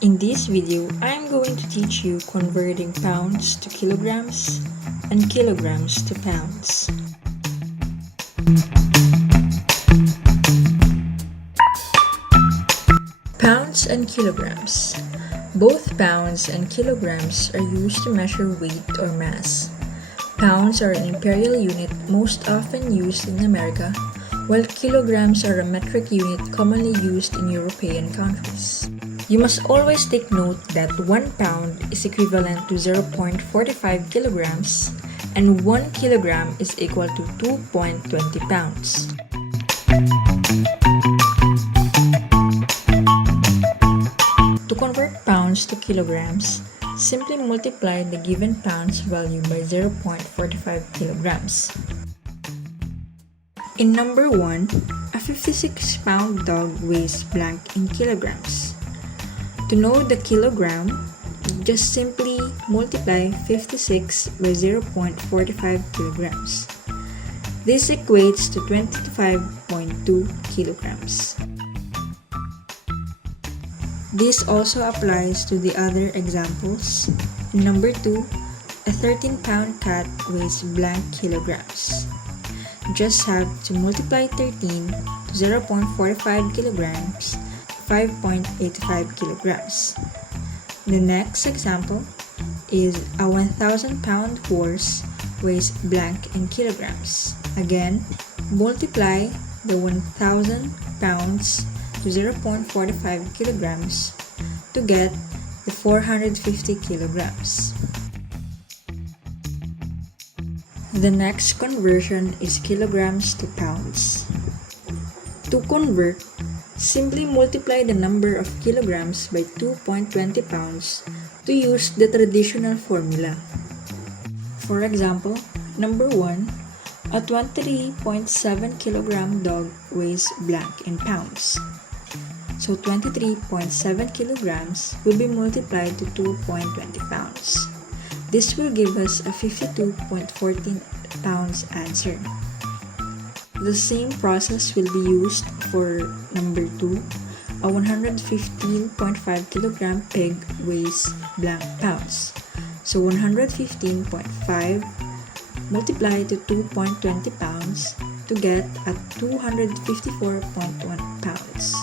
In this video, I'm going to teach you converting pounds to kilograms and kilograms to pounds. Pounds and kilograms. Both pounds and kilograms are used to measure weight or mass. Pounds are an imperial unit most often used in America, while kilograms are a metric unit commonly used in European countries. You must always take note that 1 pound is equivalent to 0.45 kilograms and 1 kilogram is equal to 2.20 pounds. To convert pounds to kilograms, simply multiply the given pounds value by 0.45 kilograms. In number 1, a 56-pound dog weighs blank in kilograms. To know the kilogram, just simply multiply 56 by 0.45 kilograms. This equates to 25.2 kilograms. This also applies to the other examples. In number 2, a 13-pound cat weighs blank kilograms. Just have to multiply 13 to 0.45 kilograms, 5.85 kilograms. The next example is a 1,000-pound horse weighs blank in kilograms. Again, multiply the 1,000 pounds to 0.45 kilograms to get the 450 kilograms. The next conversion is kilograms to pounds. To convert, simply multiply the number of kilograms by 2.20 pounds to use the traditional formula. For example, number 1, a 23.7 kilogram dog weighs blank in pounds. So 23.7 kilograms will be multiplied to 2.20 pounds. This will give us a 52.14 pounds answer. The same process will be used for number 2. A 115.5 kilogram pig weighs blank pounds. So 115.5 multiplied to 2.20 pounds to get at 254.1 pounds.